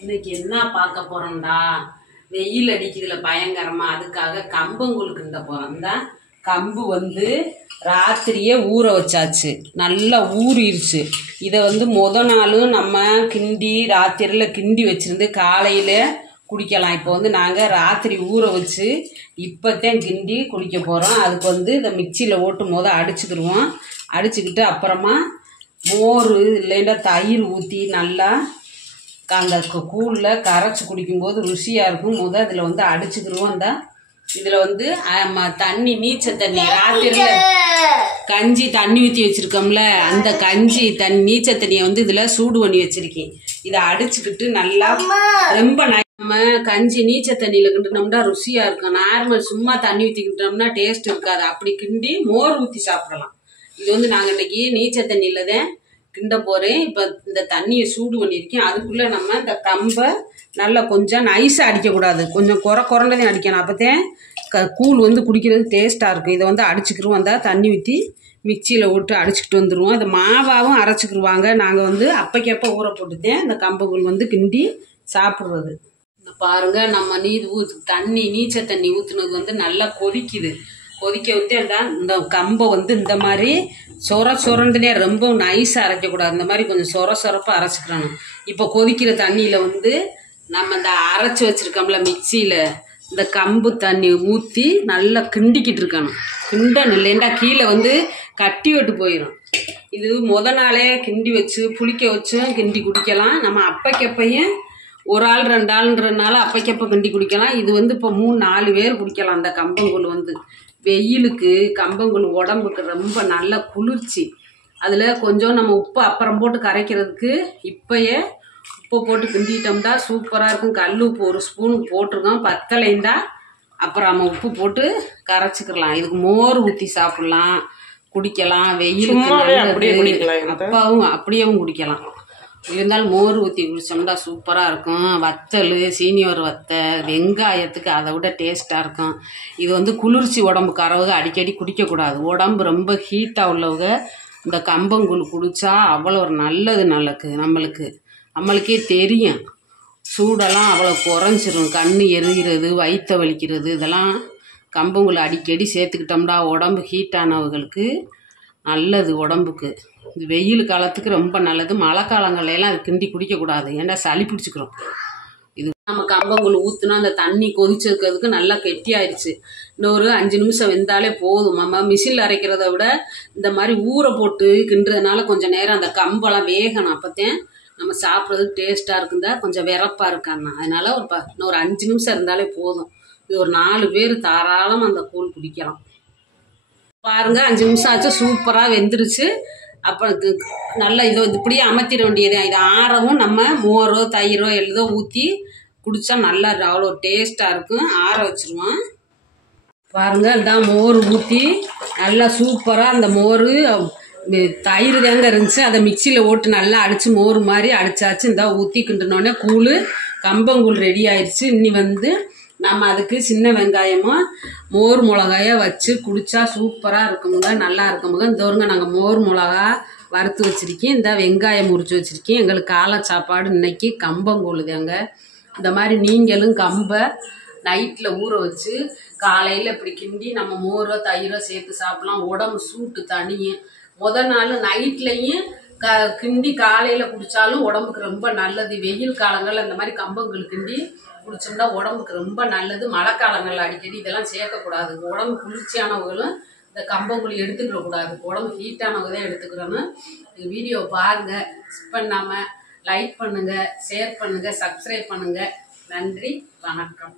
இன்னைக்கு என்ன பார்க்க போறோம்டா? வெயில் அடிக்குதுல பயங்கரமா, அதுக்காக கம்பங்கூழ் கிண்ட போறோம். இந்த கம்பு ராத்திரியே ஊற வச்சாச்சு, நல்லா ஊறிடுச்சு. இதை முத நாளும் நம்ம கிண்டி ராத்திரியில் கிண்டி வச்சிருந்து காலையில குடிக்கலாம். இப்போ நாங்கள் ராத்திரி ஊற வச்சு இப்போத்தான் கிண்டி குடிக்க போகிறோம். அதுக்கு இதை மிக்சியில் ஓட்டு அடிச்சுக்கிடுவோம். அடிச்சுக்கிட்டு அப்புறமா மோர் இல்லைன்னா தயிர் ஊற்றி நல்லா அந்த கூழில் கரைச்சி குடிக்கும்போது ருசியாக இருக்கும். இதில் அடிச்சுக்கிடுவோம். இந்த இதில் தண்ணி, நீச்ச தண்ணி, ராத்திரியில் கஞ்சி தண்ணி ஊற்றி வச்சுருக்கோம்ல, அந்த கஞ்சி நீச்ச தண்ணியை இதில் சூடு பண்ணி வச்சுருக்கேன். இதை அடிச்சுக்கிட்டு நல்லா ரொம்ப நம்ம கஞ்சி நீச்ச தண்ணியில் கிண்டினோம்னா ருசியாக இருக்கும். நார்மல் சும்மா தண்ணி ஊற்றி கிண்டினோம்னா டேஸ்ட் இருக்காது. அப்படி கிண்டி மோர் ஊற்றி சாப்பிடலாம். இது நாங்கள் இன்றைக்கி நீச்ச தண்ணியில் தான் கிண்ட போகிறேன். இப்போ இந்த தண்ணியை சூடு பண்ணியிருக்கேன். அதுக்குள்ளே நம்ம இந்த கம்பை நல்லா கொஞ்சம் நைஸாக அடிக்கக்கூடாது, கொஞ்சம் குறண்டதையும் அடிக்கணும். அப்போதான் கூழ் குடிக்கிறது டேஸ்ட்டாக இருக்கும். இதை அடிச்சுக்கிடுவோம். அந்த தண்ணி ஊற்றி மிக்சியில் விட்டு அடிச்சுக்கிட்டு வந்துடுவோம். இந்த மாவாகவும் அரைச்சிக்கிடுவாங்க. நாங்கள் அப்பைக்கப்போ ஊற போட்டுத்தேன் இந்த கம்பங்கூழ் கிண்டி சாப்பிட்றது. பாருங்கள், நம்ம தண்ணி நீச்ச தண்ணி ஊற்றுனது நல்லா கொதிக்குது. கொதிக்க இந்த கம்பை இந்த மாதிரி சொரண்டுனே, ரொம்ப நைஸாக அரைக்கக்கூடாது. இந்த மாதிரி கொஞ்சம் சொரப்பாக அரைச்சிக்கிறணும். இப்போ கொதிக்கிற தண்ணியில் நம்ம இந்த அரைச்சி வச்சுருக்கோம்ல மிக்சியில், இந்த கம்பு தண்ணி ஊற்றி நல்லா கிண்டிக்கிட்டு இருக்கணும். கிண்டணும், இல்லைண்டா கீழே கட்டி விட்டு போயிடும். இது முத நாளே கிண்டி வச்சு புளிக்க வச்சும் கிண்டி குடிக்கலாம். நம்ம அப்பைக்கப்பையும் ஒரு ஆள் 2 ஆளுன்றனால அப்பைக்கப்போ கிண்டி குடிக்கலாம். இது இப்போ 3-4 பேர் குடிக்கலாம். அந்த கம்பங்கூழ் வெயிலுக்கு கம்பங்கூழ் உடம்புக்கு ரொம்ப நல்ல குளிர்ச்சி. அதில் கொஞ்சம் நம்ம உப்பு அப்புறம் போட்டு கரைக்கிறதுக்கு இப்போயே உப்பு போட்டு கிண்டிட்டோம்னா சூப்பராக இருக்கும். கல் உப்பு 1 ஸ்பூன் போட்டிருக்கோம். பத்தலைந்தா அப்புறம் நம்ம உப்பு போட்டு கரைச்சிக்கலாம். இதுக்கு மோர் ஊற்றி சாப்பிட்லாம், குடிக்கலாம். வெயிலுக்கு அப்பாவும் அப்படியேவும் குடிக்கலாம். இருந்தாலும் மோர் ஊற்றி குடித்தோம்னா சூப்பராக இருக்கும். வத்தல், சீனியோர் வத்தல், வெங்காயத்துக்கு அதை விட டேஸ்ட்டாக இருக்கும். இது குளிர்ச்சி உடம்புக்காரவங்க அடிக்கடி குடிக்கக்கூடாது. உடம்பு ரொம்ப ஹீட்டாக உள்ளவங்க இந்த கம்பங்கூழ் குடித்தா அவ்வளோ ஒரு நல்லது. நம்மளுக்கே தெரியும். சூடெல்லாம் அவ்வளோ குறைஞ்சிரும். கண் எரிகிறது, வயிற்ற வலிக்கிறது, இதெல்லாம் கம்பங்கூழ் அடிக்கடி சேர்த்துக்கிட்டோம்னா உடம்பு ஹீட்டானவங்களுக்கு நல்லது. உடம்புக்கு இது வெயில் காலத்துக்கு ரொம்ப நல்லது. மழை காலங்கள்லாம் அது கிண்டி குடிக்கக்கூடாது, ஏன்னா சளி பிடிச்சிக்கிறோம். இது நம்ம கம்பங்கூழ் ஊற்றுனா அந்த தண்ணி கொதிச்சிருக்கிறதுக்கு நல்லா கெட்டியாயிடுச்சு. இன்னொரு 5 நிமிஷம் வெந்தாலே போதும். நம்ம மிஷினில் அரைக்கிறத விட இந்த மாதிரி ஊற போட்டு கிண்டுறதுனால கொஞ்சம் நேரம் அந்த கம்பெல்லாம் வேகணும். அப்போத்தான் நம்ம சாப்பிட்றதுக்கு டேஸ்ட்டாக இருக்குந்தா, கொஞ்சம் விறப்பாக இருக்காண்ணா. அதனால இன்னொரு 5 நிமிஷம் இருந்தாலே போதும். இது ஒரு 4 பேர் தாராளமாக அந்த கூழ் குடிக்கலாம். பாருங்க, 5 நிமிஷம் ஆச்சு, சூப்பராக வெந்துருச்சு. அப்புறம் நல்லா இதை இப்படியே அமர்த்திட வேண்டியது. இதை ஆறவும் நம்ம மோரோ தயிரோ எல்லதோ ஊற்றி குடித்தா நல்லா அவ்வளோ டேஸ்ட்டாக இருக்கும். ஆற வச்சுருவோம். பாருங்கள், இதான் மோர் ஊற்றி நல்லா சூப்பராக அந்த மோர் தயிர் தாங்க இருந்துச்சு. அதை மிக்சியில் ஓட்டு நல்லா அடித்து மோர் மாதிரி அடித்தாச்சு. இந்த ஊற்றி கிண்டினோடனே கூழ் கம்பங்கூழ் ரெடி ஆயிடுச்சு. இன்னி நம்ம அதுக்கு சின்ன வெங்காயமும் மோர் மிளகாயை வச்சு குடித்தா சூப்பராக இருக்குமுங்க, நல்லா இருக்குமுங்க. இந்த வருங்க நாங்கள் மோர் மிளகா வறுத்து வச்சுருக்கேன். இந்த வெங்காயம் முறிச்சு வச்சுருக்கேன். எங்களுக்கு காலை சாப்பாடு இன்னைக்கு கம்பங்கூழ் தாங்க. இந்த மாதிரி நீங்களும் கம்பை நைட்டில் ஊற வச்சு காலையில் இப்படி கிண்டி நம்ம மோரோ தயிரோ சேர்த்து சாப்பிட்லாம். உடம்பு சூட்டு தனியும். முத நாள் நைட்லேயும் கிண்டி காலையில் குடித்தாலும் உடம்புக்கு ரொம்ப நல்லது. வெயில் காலங்களில் இந்த மாதிரி கம்பங்கூழ் கிண்டி குடிச்சோம்னா உடம்புக்கு ரொம்ப நல்லது. மழை காலங்களில் அடிக்கடி இதெல்லாம் சேர்க்கக்கூடாது. உடம்பு குளிர்ச்சியானவங்களும் இந்த கம்பங்கூழ் எடுத்துக்கிடக்கூடாது. உடம்பு ஹீட்டானவங்க தான் எடுத்துக்கிறோன்னு. இந்த வீடியோ பாருங்கள், ஸ்கிப் பண்ணாமல் லைக் பண்ணுங்கள், ஷேர் பண்ணுங்கள், சப்ஸ்கிரைப் பண்ணுங்கள். நன்றி, வணக்கம்.